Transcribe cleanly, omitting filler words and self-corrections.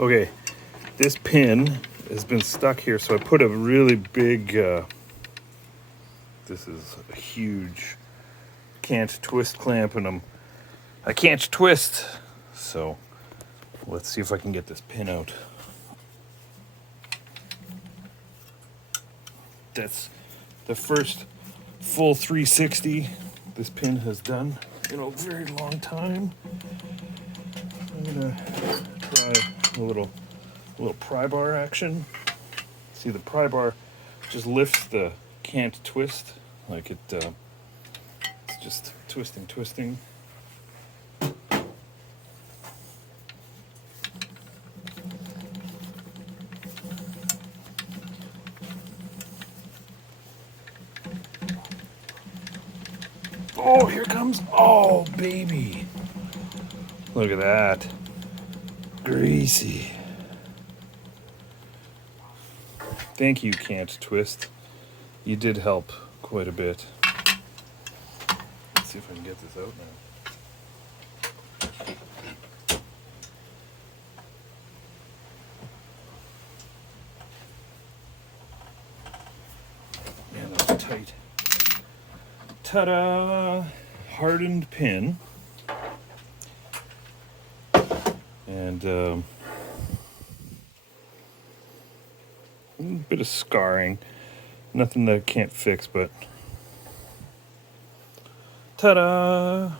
Okay, this pin has been stuck here, so I put a really big, this is a huge Kant Twist clamp, and I can't twist, so let's see if I can get this pin out. That's the first full 360 this pin has done in a very long time. I'm gonna try a little pry bar action. See, the pry bar just lifts the Kant Twist, like it's just twisting. Oh, here comes, oh baby. Look at that. Greasy. Thank you, Kant Twist. You did help quite a bit. Let's see if I can get this out now. Man, that was tight. Ta-da! Hardened pin. And a bit of scarring. Nothing that I can't fix, but ta-da!